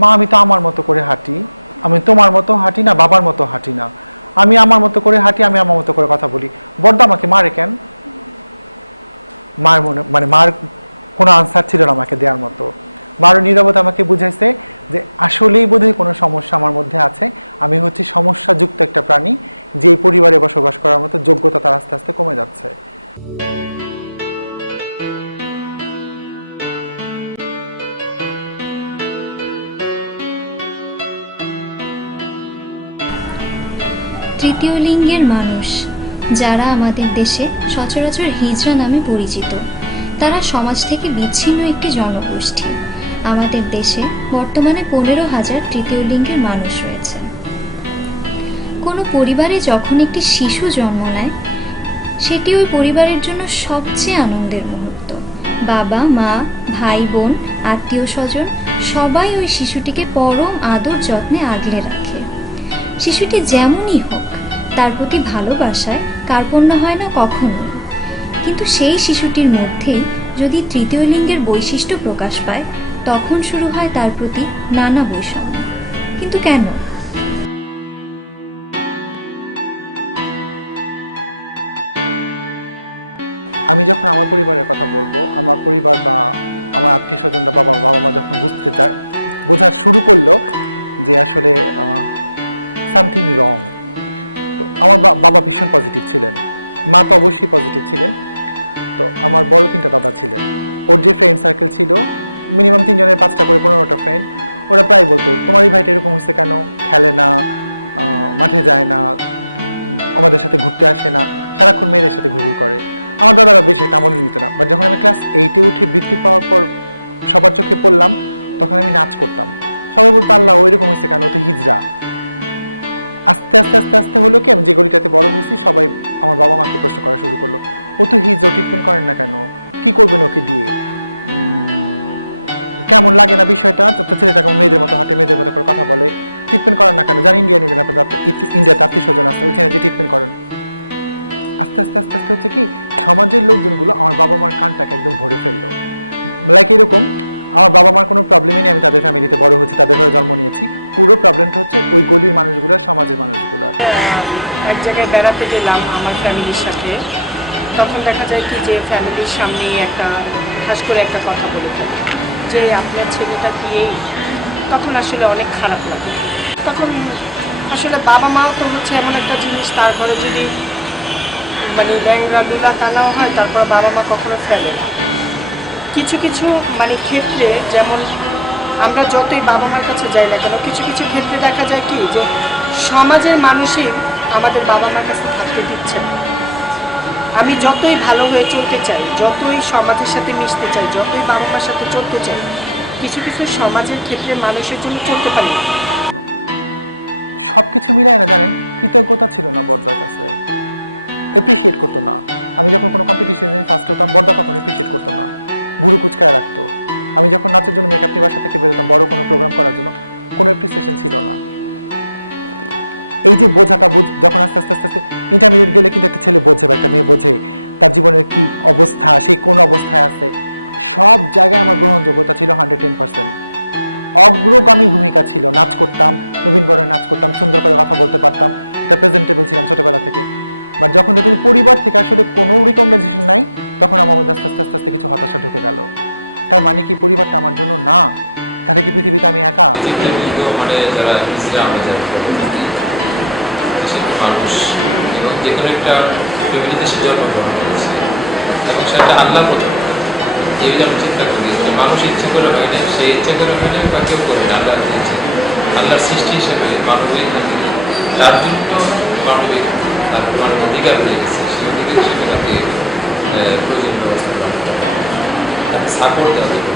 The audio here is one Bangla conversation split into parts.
মা আমি তো আমার মতো করে হাঁটি, আমি তোমার মতো হাঁটি না, বাবার মতো হাঁটি না, আমি আমার মতো করে হাঁটি, আমি আমার মতো করে কথা বলি। বড়দা আমাকে মারে কেন? মার মানে মার কোনো আনসার ছিল না আমাকে দেওয়ার মতো। মারও নীরবতা আমাকে বুঝাইছে যে আসলেই বোধহয় কোনো সমস্যা আমার মধ্যে আছে, আমি হচ্ছে সমস্যাযুক্ত একটা প্রাণী, যে এই পরিবারে বসবাস করার মতো যোগ্যতা তার আস্তে আস্তে কমে যাচ্ছে। তৃতীয় লিঙ্গের মানুষ যারা আমাদের দেশে সচরাচর হিজড়া নামে পরিচিত, তারা সমাজ থেকে বিচ্ছিন্ন একটি জনগোষ্ঠী। আমাদের দেশে বর্তমানে 15,000 তৃতীয় লিঙ্গের মানুষ রয়েছে। কোনো পরিবারে যখন একটি শিশু জন্ম নেয়, সেটি ওই পরিবারের জন্য সবচেয়ে আনন্দের মুহূর্ত। বাবা মা, ভাই বোন, আত্মীয় স্বজন সবাই ওই শিশুটিকে পরম আদর যত্নে আগলে রাখে। শিশুটি যেমনই হোক, তার প্রতি ভালোবাসায় কার্পণ্য হয় না কখনোই। কিন্তু সেই শিশুটির মধ্যেই যদি তৃতীয় লিঙ্গের বৈশিষ্ট্য প্রকাশ পায়, তখন শুরু হয় তার প্রতি নানা বৈষম্য। কিন্তু কেন? আমি যখন আমার পরিবারের কথা বলবো, আমার পরিবার বা আমার আত্মীয় স্বজনরা, বাবা মা যখন বোঝা শুরু করলো যে আসলে সামথিং রং, তো আমার বাবা ভীষণ পজিটিভ ছিলেন, মা তো অবশ্যই পজিটিভ ছিলেন। তো আমার বড় 3টা দাদা ছিলেন, ওর যে ফ্রেন্ড সার্কেল ছিল মিনিমাম 3 জনের 5টা করে 15টা ফ্রেন্ড, ওরা প্রায় বলতো তোমার এই ভাইটা এরকম হয়েছে কেন, খেলে না, মাঠে যায় না, আমাদের সাথে ঘুরতে আসে না, সারাক্ষণ মেয়েদের সাথে ঘুরঘুর করে। আমার দাদারা বেশি একটা আমল নিত না। বাট যখন আমি ক্লাস 8-এ উঠে বৃত্তি পাওয়ার পর সবার চোখে পড়লাম, তখন আমি নাচ করতাম। সবাই বলতো আল্লাহ ওই রকম হয়েছে কেন, ও তো হিজড়া। আস্তে আস্তে আস্তে আস্তে হলো কি, আমি যে গলিটাতে বড় হয়েছি সবাই আমার বাবা মাকে প্রশ্ন করা শুরু করলো, ও তো হিজড়া, ট্রিটমেন্ট করেন না কেন, কি করবেন ওকে দিয়ে, কেমন লাগে না বিষয়টা, তো ছেলেটা কেমন মেয়েদের মতো হাঁটে, মেয়েদের মতো করে কথা বলে, ট্রিটমেন্ট করেন না কেন, জানি ইন্ডিয়া নিয়ে আপনার ইন্ডিয়াতে আত্মীয় স্বজন আসছে, ওইখানে যে ট্রিটমেন্ট করেন। আস্তে আস্তে আস্তে আস্তে হচ্ছে কি, সমাজের লোকজনগুলো আমার বাবা মার কানটাকে একদম ভরে ফেললো। লাইক এরকম, আমার বাবা মার কোনো প্রবলেমই নেই, আমি তাদের ফ্যামিলিতে বড় হচ্ছি, তাদের ঘরে জন্ম নিয়েছি। পুরো প্রবলেমটা হচ্ছে ওই গলির মানুষগুলোর, সমাজের মানুষগুলোর। এক জায়গায় বেড়াতে গেলাম আমার ফ্যামিলির সাথে, তখন দেখা যায় কি যে ফ্যামিলির সামনে একটা খাস করে একটা কথা বলে ফেলি যে আপনার ছেলেটা কি এই, তখন আসলে অনেক খারাপ লাগে। তখন আসলে বাবা মাও তো হচ্ছে এমন একটা জিনিস, তার ঘরে যদি মানে ল্যাংরা লুলা টানাও হয়, তারপর বাবা মা কখনো ফেলে না। কিছু কিছু মানে ক্ষেত্রে, যেমন আমরা যতই বাবা মার কাছে যাই না কেন, কিছু কিছু ক্ষেত্রে দেখা যায় কি যে সমাজের মানুষই আমাদের বাবা মার কাছে থাকতে দিচ্ছে না। আমি যতই ভালো হয়ে চলতে চাই, যতই সমাজের সাথে মিশতে চাই, যতই বাবা মার সাথে চলতে চাই, কিছু কিছু সমাজের ক্ষেত্রে মানুষের জন্য চলতে পারি না। সব কিছু মিলাই না, জানেন, কৃতজ্ঞতা ছিল না বড়দার কাছে, অ্যাপ্রিসিয়েট করতো না। আমি যখন কোনো কম্পিটিশনে ফার্স্ট হতাম, বড়দা কখনো অ্যাপ্রিসিয়েট করতো না, ভুরু কুচকায় রাখতো। আমি যখন নাচের জন্য মেকআপ নিয়ে বাসা থেকে বেরোতাম বড় কোনো প্রোগ্রাম করার জন্য, কোনো অ্যাপ্রিসিয়েশন ছিল না। এই যে বোঝাটা যখন আস্তে আস্তে আস্তে আস্তে ইন্টারমিডিয়েট গেলে কিন্তু একটা ছেলে বোঝে বা একটা মেয়ে বোঝে তার জীবনের কি অবস্থা, সেই কোন অবস্থায় আছে, সব জায়গায় আমার গ্রহণযোগ্যতা ছিল 110%। অগ্রগামী ভূমিকা ছিল, নাচ করতাম, নবীন বরণে নাচ করতাম, সুন্দর করে কথা বলতে পারতাম, একটা প্রেজেন্টেবল ছিলাম ছোটবেলা থেকে। বাট যখন দেখি পরিবার থেকে আসলে কোনো রিকগনাইজেশন নাই, তখন আমার মধ্যে আস্তে আস্তে আস্তে আস্তে কিছু হতাশা ঢুকে গেল। তার মানে কি পরিবারটা আমার জন্য না? তাহলে কি পৃথিবীতে আমি একা? মানে যারা মানুষ এবং যে কোনো একটা ফ্যামিলিতে সে জন্মগ্রহণ করেছে এবং সেটা আল্লাহর প্রথম, এই আমি চিন্তা করি মানুষ ইচ্ছে করে হয় না, সে ইচ্ছে করে হয় না বা কেউ করে না, আল্লাহ দিয়েছে। আল্লাহর সৃষ্টি হিসেবে মানবিক তার জন্য মানবিক তার মানব অধিকার হয়ে গেছে, সেই অধিকার হিসেবে তাকে প্রয়োজনীয় ব্যবস্থা গ্রহণ করা, তাকে সাপোর্ট দেওয়া যাবে।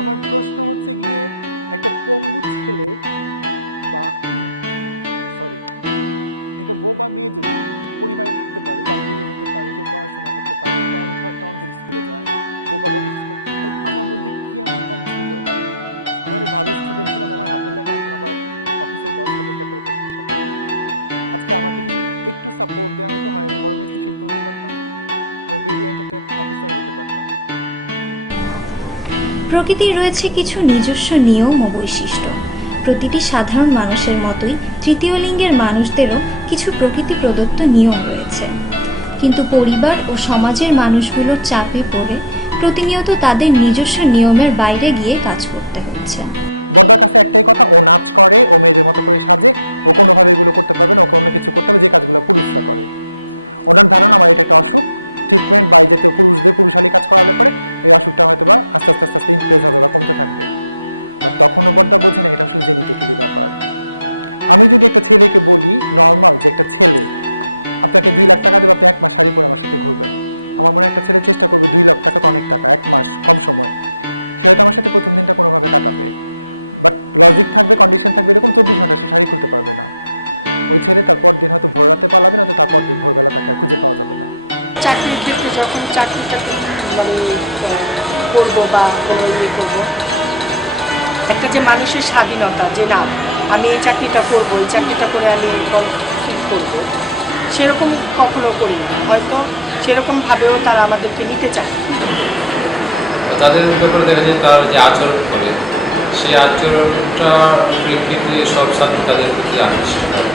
আমার প্রশ্ন হচ্ছে গিয়ে, একটা পঙ্গু ছেলে বা সরি একটা বোবা মেয়ে যদি পরিবারে থাকতে পারে, তার বিয়ে হতে পারে, সে পড়াশোনা করতে পারে, টনধর স্কুলে যায়, বোবা বলি স্কুল, তাহলে আমার মধ্যে কি এমন কম ছিল? আমি অনেক ভালো স্টুডেন্ট ছিলাম, আমার হাতের লেখা এখন আমার অফিসের বস একে অপরের প্রশংসা করে। আজকে আমাকে যদি একটু সাপোর্ট দেওয়া হতো হয় আমি বড় নৃত্যশিল্পী হতে পারতাম, আমি ব্রিলিয়েন্ট একটা অফিসার হতে পারতাম। প্রকৃতির রয়েছে কিছু নিজস্ব নিয়ম ও বৈশিষ্ট্য। প্রতিটি সাধারণ মানুষের মতোই তৃতীয় লিঙ্গের মানুষদেরও কিছু প্রকৃতি প্রদত্ত নিয়ম রয়েছে, কিন্তু পরিবার ও সমাজের মানুষগুলোর চাপে পড়ে প্রতিনিয়ত তাদের নিজস্ব নিয়মের বাইরে গিয়ে কাজ করতে হচ্ছে। বড়দার কাছে একটাই কথা, ও নাচ করে, ও মেয়েদের মতো করে সাজে, ও কোনোভাবে এগুলো করতে পারবে না, ওকে অন্য কিছু করতে হবে যে কাজগুলো পুরুষরা করে। ওনার ধারণা আমার এটা একটা অসুখ, ট্রিটমেন্ট বা এই জাতীয় পুরুষালী কাজ করালে পরে এই অসুখটা হয়তো বা আস্তে আস্তে আস্তে আস্তে ইনক্রিজ হবে বা কমতে থাকবে। বাট তখনও বড়দা বোঝে না এটা আসলে জেনেটিক্যালি ব্যাপার। আমি যদি একটা ছেলেকে বলি নর্মাল যে একটা ছেলে আপনাকে 2 লাখ টাকা দেবে, আপনি 1 মাস শাড়ি পরে আমার সাথে ঘুরবেন, আমার মনে হয় একটা ছেলে চেষ্টা করবে 2 লাখ টাকা তো অনেক টাকা, 1 মাস কম সময়, সে হয়তো আমার সাথে প্রথম দিনটা কোনোভাবে কাটাবে। বাট লজিক থাকবে, কন্ডিশন থাকবে, এরকম 24 ঘন্টা সে শাড়ি খুলতে পারবে না। ওই ছেলে তারপর দিন হয়তো ভোর রাতে পালাবে না, তো তারপর দিন ভোরবেলা তাকে আর খুঁজে পাওয়া যাবে না। চাকরির ক্ষেত্রে যখন চাকরিটা মানে করবো বা কোনো ইয়ে করবো, একটা যে মানুষের স্বাধীনতা যে না আমি এই চাকরিটা করবো, এই চাকরিটা করে আমি ফিল করবো, সেরকম কখনো করি না। হয়তো সেরকমভাবেও তারা আমাদেরকে নিতে চায়। তাদের ব্যাপারে দেখা যায় তার যে আচরণ করে সেই আচরণটা প্রেক্ষিতে সব ছাত্র তাদের প্রতি আকৃষ্ট করে,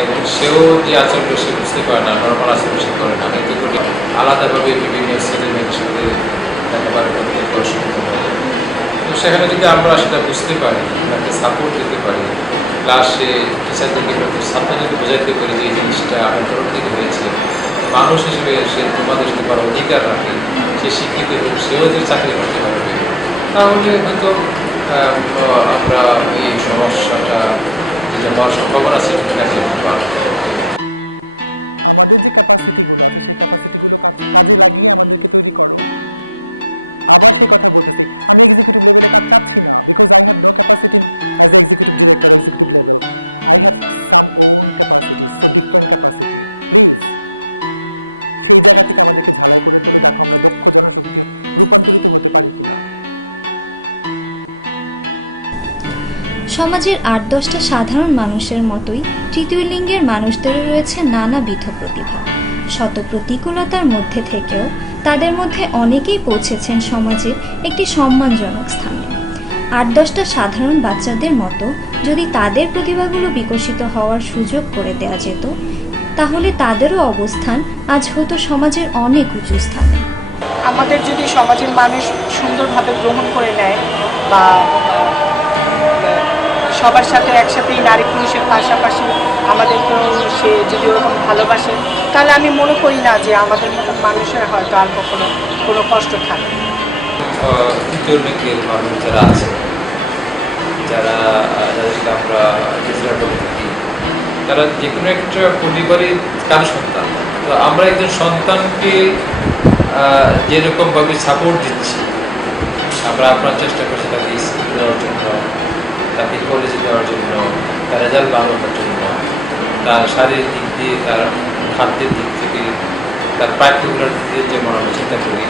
এবং সেও যে আচরণটা সে বুঝতে পারে না, নর্মাল আচরণ সে করে না, এতে করে আলাদাভাবে বিভিন্ন সিনেমের সাথে লেখাপড়া করতে পড়াশোনা করতে পারে। তো সেখানে যদি আমরা সেটা বুঝতে পারি, তাকে সাপোর্ট দিতে পারি, ক্লাসে টিচারদেরকে ছাত্রদেরকে বোঝাতে পারি যে এই জিনিসটা আমার তরফ থেকে হয়েছে, মানুষ হিসেবে সে তোমাদের যদি বড় অধিকার রাখে, সে শিক্ষিত হোক, সেও যে চাকরি করতে পারবে, তাহলে হয়তো আমরা এই সমস্যাটা যেটা হওয়ার সম্ভাবনা আছে সেটা করতে পারবো। আমাদের যে ক্যাপাসিটিগুলো আছে সেই ক্যাপাসিটিগুলো কাজে লাগিয়ে আমাদেরকে তৈরি করো। আবার সেই কথা বলতেছি, আমি এক্সিকিউটিভ লেভেলে কাজ চাচ্ছি না, because I have no capacity as a executive director, executive level. I have some own capacity, so different capacity. Please সেই জায়গা থেকে আমাদেরকে ঝালাই করে তোলো, দেখো আমরা দক্ষ জনশক্তি রূপান্তরিত হতে পারি কিনা। সমাজের 8-10টা সাধারণ মানুষের মতোই তৃতীয় লিঙ্গের মানুষদেরও রয়েছে নানাবিধ প্রতিভা। শত প্রতিকূলতার মধ্যে থেকেও তাদের মধ্যে অনেকেই পৌঁছেছেন সমাজে একটি সম্মানজনক স্থানে। 8-10টা সাধারণ বাচ্চাদের মতো যদি তাদের প্রতিভাগুলো বিকশিত হওয়ার সুযোগ করে দেওয়া যেত, তাহলে তাদেরও অবস্থান আজ হতো সমাজের অনেক উঁচু স্থানে। আমাদের যদি সমাজের মানুষ সুন্দরভাবে গ্রহণ করে নেয় বা সবার সাথে একসাথেই নারী পুরুষের পাশাপাশি আমাদেরকেও সে যদি ওরকম ভালোবাসে, তাহলে আমি মনে করি না যে আমাদের মতো মানুষের হয়তো আর কখনো কোনো কষ্ট থাকে। তৃতীয় লিঙ্গের মানুষ যারা আছে, যাদেরকে আমরা হিজড়া বলে থাকি, তারা যে কোনো একটা পরিবারের কারো সন্তান। তো আমরা একজন সন্তানকে যেরকমভাবে সাপোর্ট দিচ্ছি, আমরা আপনার চেষ্টা করছি তাকে স্কুলে দেওয়ার জন্য, তাকে কলেজে দেওয়ার জন্য, তার রেজাল্ট বাড়ানোর জন্য, তার শারীরিক দিক দিয়ে, তার খাদ্যের দিক থেকে, তার পার্টিকুলার দিক দিয়ে যেমন আমরা চিন্তা করি,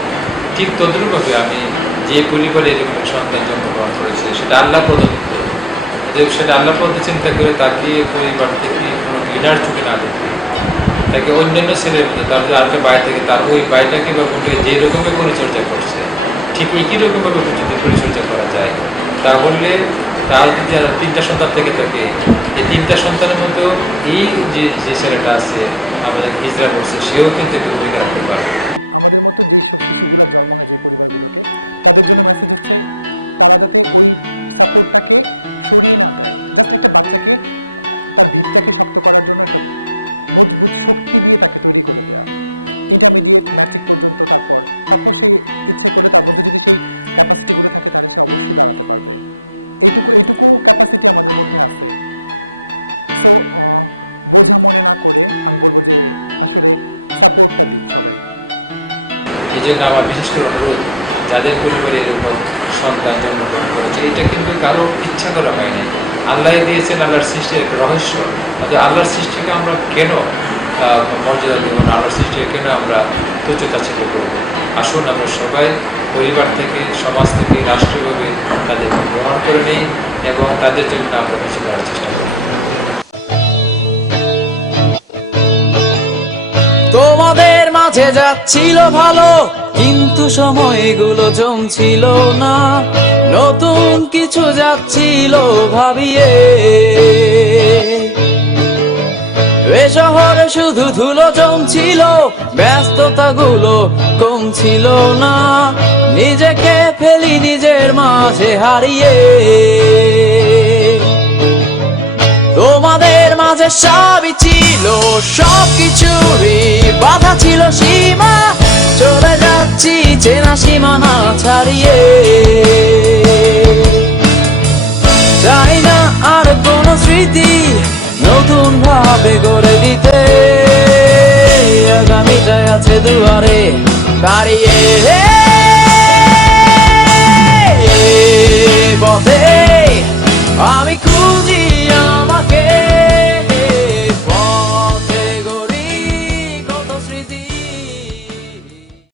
ঠিক তদ্রুপভাবে আমি যে পরিবারে এরকম সন্তান জন্মগ্রহণ করেছে সেটা আল্লাহ প্রদত্ত, সেটা আল্লাহ প্রদত্ত চিন্তা করে তাকে পরিবার থেকে কোনো ঘৃণার চোখে না দেখে, তাকে অন্যান্য ছেলের মধ্যে তার যদি আরেকটা বাইরে থেকে তার ওই বাড়িটাকে বা বোনকে যে রকমের পরিচর্যা করছে ঠিক একই রকমভাবে যদি পরিচর্যা করা যায়, তাহলে তার যদি আর 3টা সন্তান থেকে থাকে, এই 3টা সন্তানের মতো এই যে ছেলেটা আছে আমাদের হিজড়া করছে, সেও কিন্তু একটু ভূমিকা রাখতে পারে। আমাদের মতো যেই সব শিশুগুলোর জন্ম হয় যে পরিবারগুলোকে, তাদের জন্য মেসেজ হচ্ছে তারা যাতে ওই সাপোর্টটাকে সরিয়ে না দেয়। জাস্ট একটা বাচ্চাকে তার ভিতটাকে শক্ত করার জন্য একটা মজবুত শক্তি দিয়ে তাকে তৈরি করে দেয়া, ইন্টারমিডিয়েট ম্যাট্রিক পর্যন্ত। তারপর সেই ইচ্ছে করে তার মধ্যে যদি সেই ক্যাপাসিটিগুলো থাকে তাহলে সে অবশ্যই দাঁড়াতে পারবে। এইটুকু ক্যাপাসিটি আমাদের মধ্যে আছে। সো বোঝা মনে না করে আমি বলবো যে আসলে সাপোর্টটা দিক সবাই। এই জন্য আমার বিশেষ করে অনুরোধ, যাদের পরিবারে এরকম সন্তান জন্মগ্রহণ করেছে, এটা কিন্তু কারো ইচ্ছা করা হয় নাই, আল্লাহ দিয়েছেন, আল্লাহর সৃষ্টির একটা রহস্য। অর্থাৎ আল্লাহর সৃষ্টিকে আমরা কেন মর্যাদা দেব না, আল্লাহর সৃষ্টিকে কেন আমরা তুচ্ছ-তাচ্ছিল্য করব? আসুন আমরা সবাই পরিবার থেকে, সমাজ থেকে, রাষ্ট্রীয়ভাবে তাদেরকে গ্রহণ করে নিই এবং তাদের জন্য আমরা কিছু করার চেষ্টা করি। মাঝে যাচ্ছিল ভালো, কিন্তু সময়গুলো জমছিল না, নতুন কিছু যাচ্ছিল ভাবিয়ে। এ শহরে শুধু ধুলো জমছিল, ব্যস্ততাগুলো কমছিল না, নিজেকে ফেলি নিজের মাঝে হারিয়ে। তোমাদের মাঝে সবই ছিল, সবকিছুই বাধা ছিল সীমা, চলে যাচ্ছি চেনা সীমানা ছাড়িয়ে। চাই না আর কোনো স্মৃতি নতুন ভাবে গড়ে দিতে, আগামীটাই আছে দুয়ারে দাঁড়িয়ে। পথে আমি